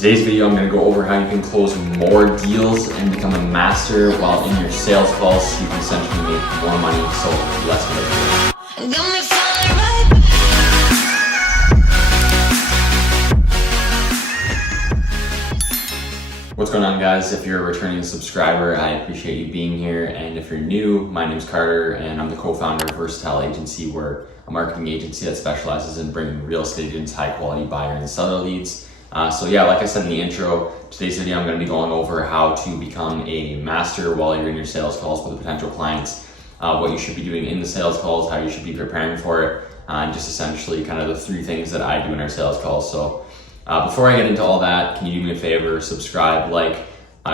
Today's video, I'm going to go over how you can close more deals and become a master while in your sales calls so you can essentially make more money. So let's get into it. What's going on, guys? If you're a returning subscriber, I appreciate you being here. And if you're new, my name's Carter and I'm the co-founder of Versatile Agency. We're a marketing agency that specializes in bringing real estate agents high quality buyer and seller leads. So yeah, like I said in the intro, today's video I'm going to be going over how to become a master while you're in your sales calls with potential clients, what you should be doing in the sales calls, how you should be preparing for it, and just essentially kind of the three things that I do in our sales calls. So before I get into all that, can you do me a favor, subscribe, like,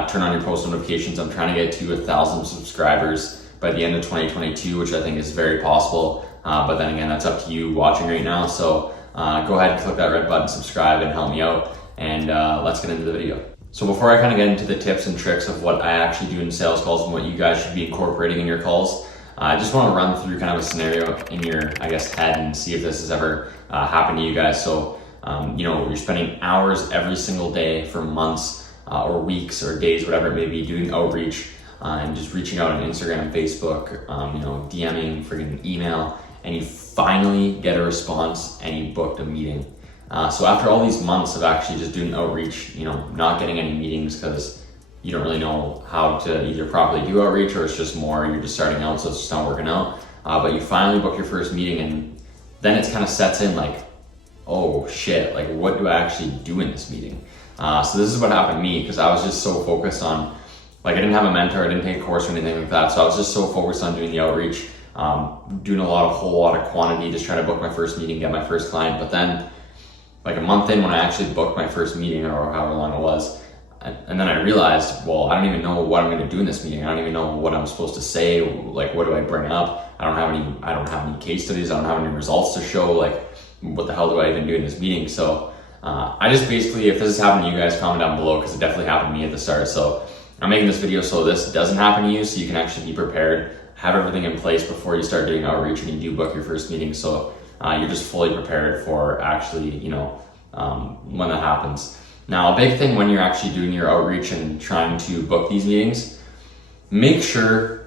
turn on your post notifications. I'm trying to get to 1,000 subscribers by the end of 2022, which I think is very possible. But then again, that's up to you watching right now. So go ahead and click that red button, subscribe, and help me out. And let's get into the video. So before I kind of get into the tips and tricks of what I actually do in sales calls and what you guys should be incorporating in your calls, I just want to run through kind of a scenario in your, head and see if this has ever happened to you guys. So, you're spending hours every single day for months or weeks or days, whatever it may be, doing outreach and just reaching out on Instagram, Facebook, DMing, friggin' email, and you finally get a response and you booked a meeting. So after all these months of actually just doing outreach, not getting any meetings because you don't really know how to either properly do outreach or it's just more, you're just starting out, so it's just not working out. But you finally book your first meeting and then it kind of sets in like, oh shit, like what do I actually do in this meeting? So this is what happened to me because I was just so focused on, I didn't have a mentor, I didn't take a course or anything like that. So I was just so focused on doing the outreach, doing a whole lot of quantity, just trying to book my first meeting, get my first client. But then a month in when I actually booked my first meeting or however long it was, and then I realized, well, I don't even know what I'm going to do in this meeting. I don't even know what I'm supposed to say. What do I bring up? I don't have any case studies. I don't have any results to show. What the hell do I even do in this meeting? So I just basically, if this has happened to you guys, comment down below because it definitely happened to me at the start. So I'm making this video so this doesn't happen to you, so you can actually be prepared, have everything in place before you start doing outreach and you do book your first meeting. So you're just fully prepared for actually, when that happens. Now, a big thing when you're actually doing your outreach and trying to book these meetings, make sure,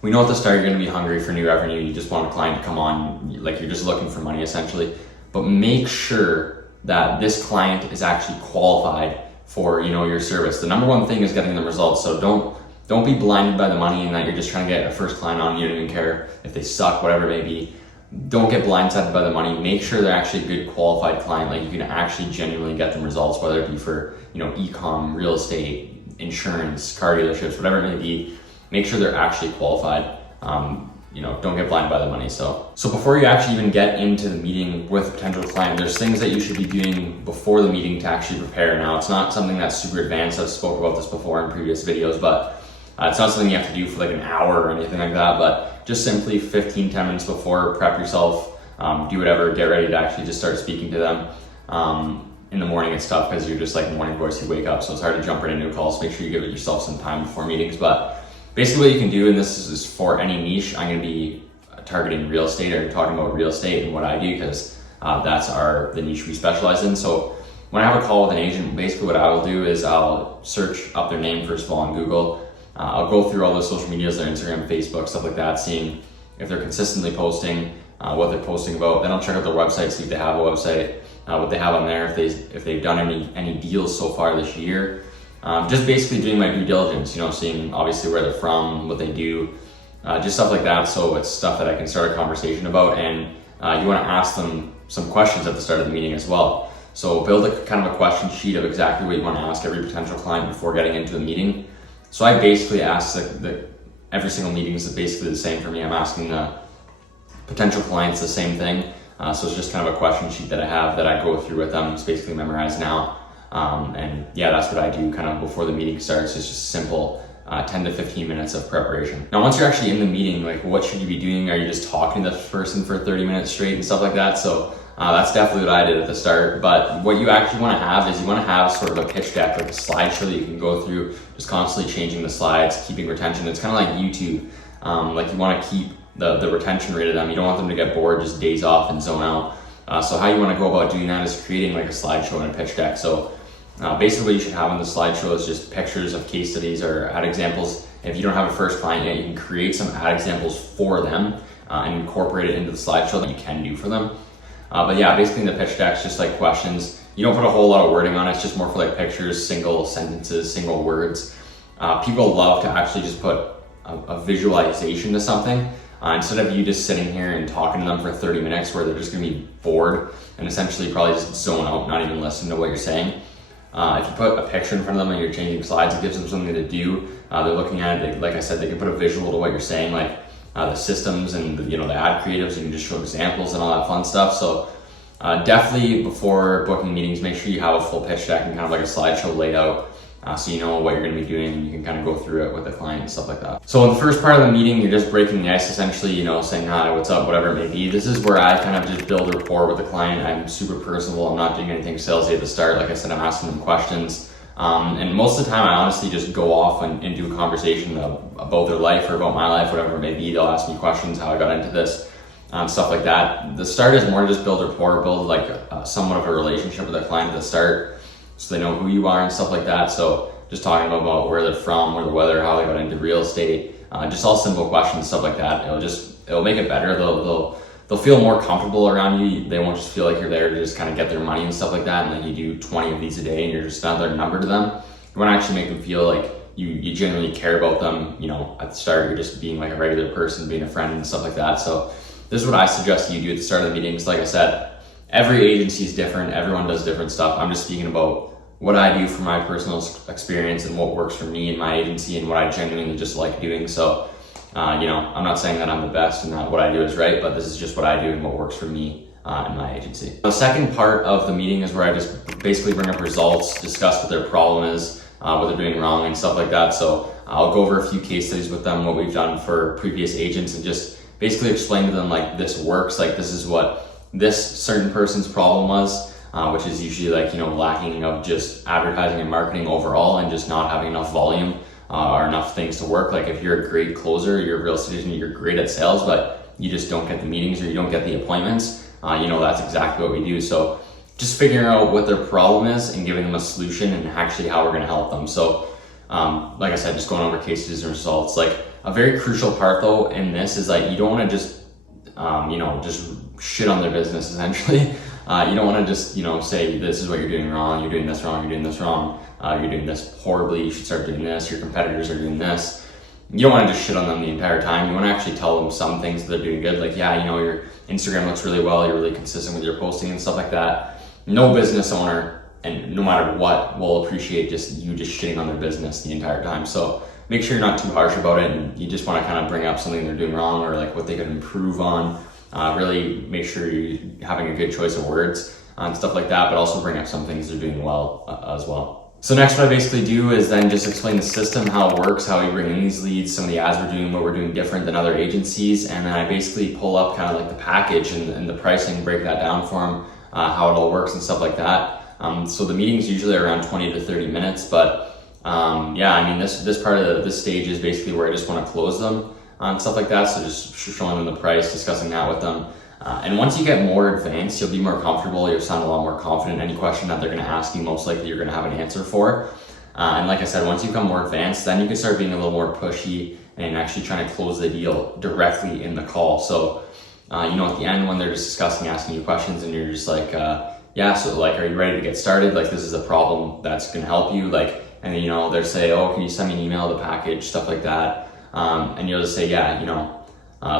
we know at the start you're going to be hungry for new revenue. You just want a client to come on, you're just looking for money essentially. But make sure that this client is actually qualified for your service. The number one thing is getting them results. So don't be blinded by the money and that you're just trying to get a first client on. You don't even care if they suck, whatever it may be. Don't get blindsided by the money. Make sure they're actually a good qualified client. You can actually genuinely get them results, whether it be for e-com, real estate, insurance, car dealerships, whatever it may be. Make sure they're actually qualified. Don't get blinded by the money. So before you actually even get into the meeting with a potential client, there's things that you should be doing before the meeting to actually prepare. Now, it's not something that's super advanced. I've spoke about this before in previous videos, but it's not something you have to do for an hour or anything like that, but just simply 10 minutes before, prep yourself, do whatever, get ready to actually just start speaking to them. In the morning it's tough because you're just morning voice, you wake up, so it's hard to jump right into a call, so make sure you give yourself some time before meetings. But basically what you can do, and this is for any niche, I'm going to be targeting real estate or talking about real estate and what I do because that's the niche we specialize in. So when I have a call with an agent, basically what I will do is I'll search up their name first of all on Google. I'll go through all the social medias, their Instagram, Facebook, stuff like that, seeing if they're consistently posting, what they're posting about. Then I'll check out their website, see if they have a website, what they have on there, if they've done any deals so far this year. Just basically doing my due diligence, seeing obviously where they're from, what they do, just stuff like that. So it's stuff that I can start a conversation about, and you want to ask them some questions at the start of the meeting as well. So build a kind of a question sheet of exactly what you want to ask every potential client before getting into the meeting. So I basically ask every single meeting is basically the same for me. I'm asking the potential clients the same thing. So it's just kind of a question sheet that I have that I go through with them. It's basically memorized now. And yeah, that's what I do kind of before the meeting starts. It's just simple 10 to 15 minutes of preparation. Now, once you're actually in the meeting, what should you be doing? Are you just talking to the person for 30 minutes straight and stuff like that? So that's definitely what I did at the start. But what you actually want to have is you want to have sort of a pitch deck, a slideshow that you can go through, just constantly changing the slides, keeping retention. It's kind of like YouTube. You want to keep the retention rate of them. You don't want them to get bored, just days off and zone out. So how you want to go about doing that is creating a slideshow and a pitch deck. So Basically what you should have on the slideshow is just pictures of case studies or ad examples. If you don't have a first client yet, you can create some ad examples for them and incorporate it into the slideshow that you can do for them. But yeah, basically in the pitch deck's just like questions. You don't put a whole lot of wording on it. It's just more for like pictures, single sentences, single words. People love to actually just put a visualization to something instead of you just sitting here and talking to them for 30 minutes where they're just gonna be bored and essentially probably just zone out, not even listen to what you're saying. If you put a picture in front of them and you're changing slides, it gives them something to do. They're looking at it, like I said, they can put a visual to what you're saying, like the systems and the ad creatives. You can just show examples and all that fun stuff. So definitely before booking meetings, make sure you have a full pitch deck and kind of like a slideshow laid out so you know what you're going to be doing and you can kind of go through it with the client and stuff like that. So in the first part of the meeting, you're just breaking the ice, essentially, saying hi, what's up, whatever it may be. This is where I kind of just build rapport with the client. I'm super personable. I'm not doing anything salesy at the start. Like I said, I'm asking them questions. And most of the time I honestly just go off and do a conversation about their life or about my life, whatever it may be. They'll ask me questions, how I got into this, stuff like that. The start is more to just build rapport, build like somewhat of a relationship with the client at the start so they know who you are and stuff like that. So just talking about where they're from, where the weather, how they got into real estate, just all simple questions, stuff like that. It'll make it better. They'll feel more comfortable around you. They won't just feel like you're there to just kind of get their money and stuff like that. And then you do 20 of these a day and you're just another number to them. You want to actually make them feel like you genuinely care about them. At the start, you're just being like a regular person, being a friend and stuff like that. So this is what I suggest you do at the start of the meetings. Like I said, every agency is different. Everyone does different stuff. I'm just speaking about what I do from my personal experience and what works for me in my agency and what I genuinely just like doing. So, I'm not saying that I'm the best and that what I do is right, but this is just what I do and what works for me in my agency. The second part of the meeting is where I just basically bring up results, discuss what their problem is, what they're doing wrong and stuff like that. So I'll go over a few case studies with them, what we've done for previous agents, and just basically explain to them like this works, like this is what this certain person's problem was. Which is usually like, lacking of just advertising and marketing overall and just not having enough volume or enough things to work. Like if you're a great closer, you're a real estate agent, you're great at sales, but you just don't get the meetings or you don't get the appointments, that's exactly what we do. So just figuring out what their problem is and giving them a solution and actually how we're going to help them. So like I said, just going over cases and results. Like a very crucial part though in this is like you don't want to just, just shit on their business essentially. You don't want to just, say this is what you're doing wrong, you're doing this wrong, you're doing this wrong, you're doing this horribly, you should start doing this, your competitors are doing this. You don't want to just shit on them the entire time. You want to actually tell them some things that they're doing good. Like, yeah, your Instagram looks really well, you're really consistent with your posting and stuff like that. No business owner, and no matter what, will appreciate you just shitting on their business the entire time. So make sure you're not too harsh about it and you just want to kind of bring up something they're doing wrong or like what they could improve on. Really make sure you're having a good choice of words and stuff like that, but also bring up some things they're doing well as well. So next what I basically do is then just explain the system, how it works, how we bring in these leads, some of the ads we're doing, what we're doing different than other agencies, and then I basically pull up kind of like the package and the pricing, break that down for them, how it all works and stuff like that. So the meeting's usually around 20 to 30 minutes, but this part of this stage is basically where I just want to close them and stuff like that. So just showing them the price, discussing that with them. And once you get more advanced, you'll be more comfortable, you'll sound a lot more confident. Any question that they're going to ask you, most likely you're going to have an answer for. And like I said, once you become more advanced, then you can start being a little more pushy and actually trying to close the deal directly in the call. So, at the end when they're just discussing, asking you questions and you're just like, so like, are you ready to get started? Like, this is a problem that's going to help you. Like, and then, they'll say, oh, can you send me an email, the package, stuff like that. And you'll just say,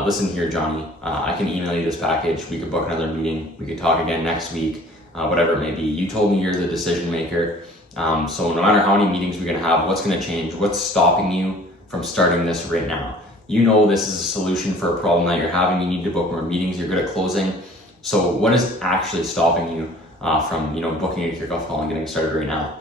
listen here, Johnny, I can email you this package. We could book another meeting. We could talk again next week, whatever it may be. You told me you're the decision maker. So no matter how many meetings we're going to have, what's going to change? What's stopping you from starting this right now? This is a solution for a problem that you're having. You need to book more meetings. You're good at closing. So what is actually stopping you from, booking a kickoff call and getting started right now?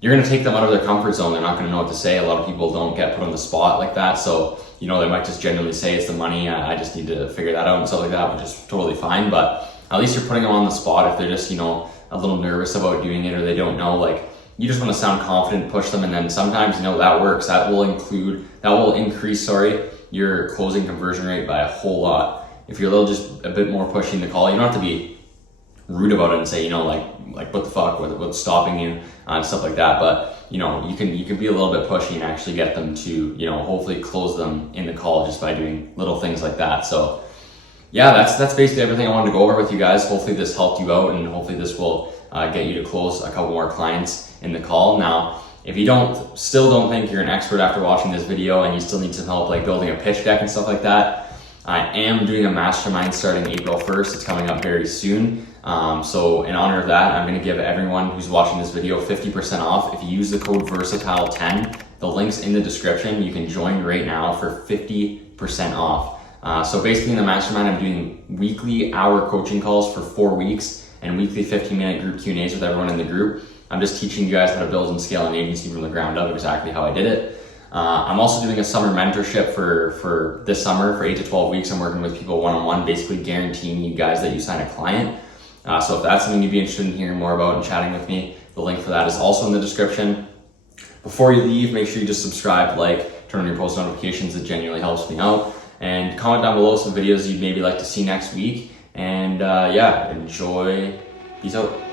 You're going to take them out of their comfort zone. They're not going to know what to say. A lot of people don't get put on the spot like that. So, they might just genuinely say it's the money. I just need to figure that out and stuff like that, which is totally fine. But at least you're putting them on the spot. If they're just, a little nervous about doing it or they don't know, like you just want to sound confident, push them. And then sometimes, that works. That will increase your closing conversion rate by a whole lot. If you're just a bit more pushing the call, you don't have to be rude about it and say, you know, like what the fuck, what's stopping you, and stuff like that. But you know, you can be a little bit pushy and actually get them to, you know, hopefully close them in the call just by doing little things like that. So yeah, that's basically everything I wanted to go over with you guys. Hopefully this helped you out, and hopefully this will get you to close a couple more clients in the call. Now, if you still don't think you're an expert after watching this video and you still need some help like building a pitch deck and stuff like that, I am doing a mastermind starting April 1st. It's coming up very soon. So in honor of that, I'm going to give everyone who's watching this video 50% off. If you use the code VERSATILE10, the link's in the description. You can join right now for 50% off. So basically in the mastermind, I'm doing weekly hour coaching calls for 4 weeks and weekly 15-minute group Q&As with everyone in the group. I'm just teaching you guys how to build and scale an agency from the ground up, exactly how I did it. I'm also doing a summer mentorship for this summer for 8 to 12 weeks. I'm working with people one-on-one, basically guaranteeing you guys that you sign a client. So if that's something you'd be interested in hearing more about and chatting with me, the link for that is also in the description. Before you leave, make sure you just subscribe, like, turn on your post notifications. It genuinely helps me out. And comment down below some videos you'd maybe like to see next week. And yeah, enjoy. Peace out.